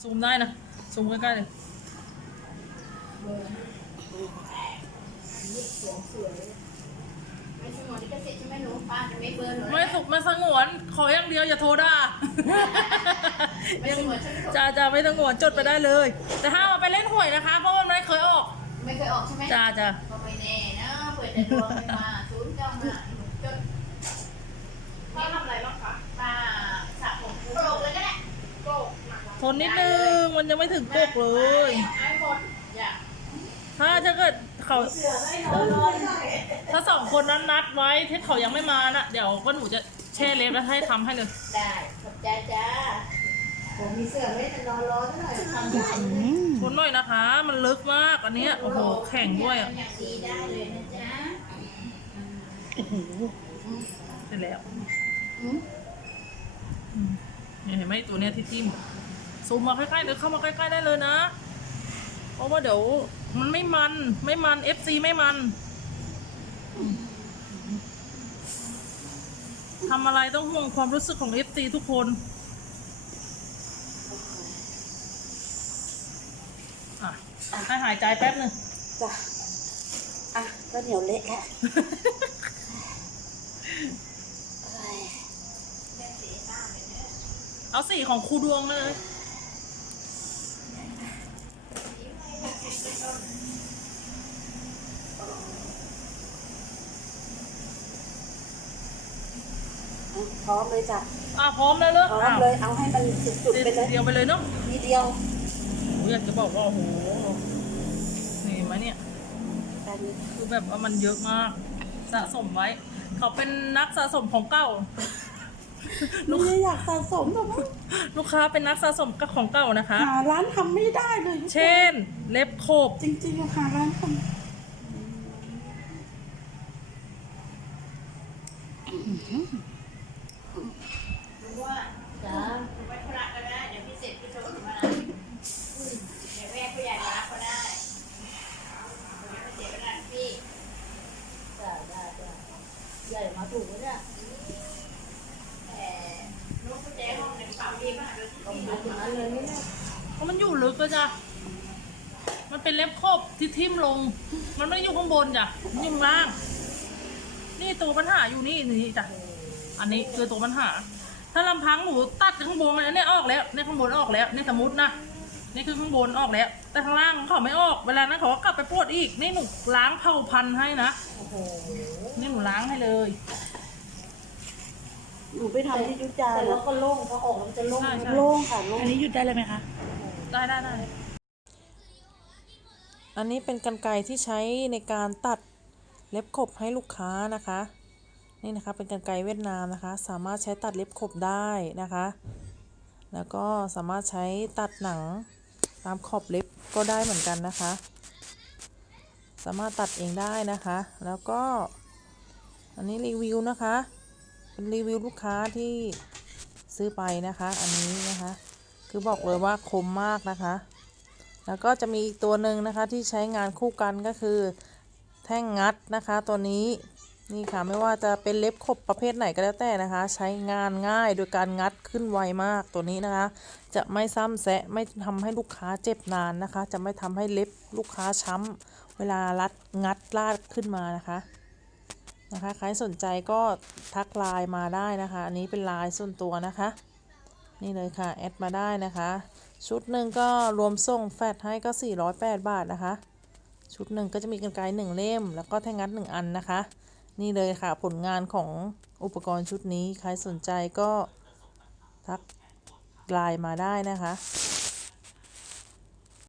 ซูมได้นะ ซูมใกล้ๆเลยไม่สมองลิขสิทธิ์ใช่ไหมหนูป้าจะไม่เบอร์หนูไม่สุกไม่สงวน ขออย่างเดียวอย่าโทรด่าไม่สมองใช่ไหมจ้าจ้าไม่สงวนจดไปได้เลย แต่ห้ามเอาไปเล่นหวยนะคะ เพราะมันไม่เคยออก ไม่เคยออกใช่ไหมจ้าจ้าก็ไม่แน่นะเปิดแต่ดวงไม่มาศูนย์เก้าห้าจด ทนนิดนึง มันยังไม่ถึงกกเลยไอ้หมดอย่าถ้าจะเกิดเขาเสือไม่นอนร้อนเลยถ้าสองคนนั้นนัดไว้ที่เขายังไม่มาน่ะ เดี๋ยวก็หนูจะแช่เล็บแล้วให้ทำให้เลย ได้ขอบใจจ้าผมมีเสือไม่นอนร้อนหน่อยทำได้ทนหน่อยนะคะ มันลึกมากอันเนี้ยโอ้โหแข็งด้วยอะอย่างดีได้เลยนะจ๊ะเสร็จแล้วอืมเนี่ยเห็นไหมตัวเนี้ยที่ทิ่ม ซูมมาใกล้ๆเดี๋ยวเข้ามาใกล้ๆได้เลยนะ เพราะว่าเดี๋ยวมันไม่มันไม่มัน FC ไม่มันทำอะไรต้องห่วงความรู้สึกของ FC ทุกคนอะให้หายใจแป๊บหนึงจ้ะอะก็เหนียวเละแหละเอาสีของครูดวงมาเลย พร้อมเลยจ้ะอะพร้อมแล้วเหรอพร้อมเลยเอาให้มันสุดๆไปเลยเดียวไปเลยเนาะทีเดียวโอ้ยอยากจะบอกว่าโอ้โหนี่เห็นไหมเนี่ยกันนี้คือแบบว่ามันเยอะมากสะสมไว้ เขาเป็นนักสะสมของเก่าลูกอยากสะสมแต่ว่าลูกค้าเป็นนักสะสมของเก่านะคะหาร้านทำไม่ได้เลย เช่น เล็บโคบจริงๆหาร้านทรู้ว่า จ้าไปธุระก็ได้ เดี๋ยวพี่เสร็จพี่โทรมาเดี๋ยวแม่ผู้ใหญ่มารับก็ได้เดี๋ยวพี่เสียเวลาพี่จ้ะได้จ้ะใหญ่มาถูกแล้วเนี่ยแต่ลูกกุญแจห้องหนึ่งสาดีมากเลยที่ต้องพี่มาถึงนั้นเลยเนี่ยเพราะมันอยู่ลึกก็จ้ะมันเป็นเล็บโคบที่ทิ่มลง มันไม่ได้อยู่ข้างบนจ้ะมันอยู่ข้างล่าง นี่ตัวปัญหาอยู่นี่นี่จ้ะ อันนี้คือตัวปัญหา ถ้าลำพังหนูตัดข้างบนอันนี้ออกแล้วนี่ข้างบนออกแล้วนี่สมมตินะนี่คือข้างบนออกแล้ว แต่ข้างล่างเขาไม่ออก เวลานั้นเขาก็กลับไปปวดอีก นี่หนูล้างเผาพันธุ์ให้นะโอ้โหนี่หนูล้างให้เลย หนูไปทำที่ยุทธยาแต่แล้เราวก็โล่งเพราะออกมันจะโล่ง ใช่ใช่ โล่งค่ะโล่ง อันนี้หยุดได้เลยไหมคะ ได้ได้ได้ อันนี้เป็นกันไกรที่ใช้ในการตัดเล็บขบให้ลูกค้านะคะ นี่นะคะเป็นกันไกรเวียดนามนะคะ สามารถใช้ตัดเล็บขบได้นะคะ แล้วก็สามารถใช้ตัดหนังตามขอบเล็บก็ได้เหมือนกันนะคะ สามารถตัดเองได้นะคะ แล้วก็อันนี้รีวิวนะคะเป็นรีวิวลูกค้าที่ซื้อไปนะคะ อันนี้นะคะ คือบอกเลยว่าคมมากนะคะ แล้วก็จะมีอีกตัวหนึ่งนะคะที่ใช้งานคู่กันก็คือแท่งงัดนะคะ ตัวนี้ นี่ค่ะไม่ว่าจะเป็นเล็บขบประเภทไหนก็แล้วแต่นะคะ ใช้งานง่ายโดยการงัดขึ้นไวมากตัวนี้นะคะ จะไม่ซ้ำแซะไม่ทำให้ลูกค้าเจ็บนานนะคะ จะไม่ทำให้เล็บลูกค้าช้ำเวลารัดงัดลาดขึ้นมานะคะนะคะใครสนใจก็ทักไลน์มาได้นะคะ อันนี้เป็นไลน์ส่วนตัวนะคะ นี่เลยค่ะแอดมาได้นะคะ ชุดหนึ่งก็รวมส่งแฟดให้ก็ 408 บาทนะคะ ชุดหนึ่งก็จะมีกรรไกรหนึ่งเล่ม แล้วก็แท่งงัดหนึ่งอันนะคะ นี่เลยค่ะผลงานของอุปกรณ์ชุดนี้ ใครสนใจก็ทักไลน์มาได้นะคะ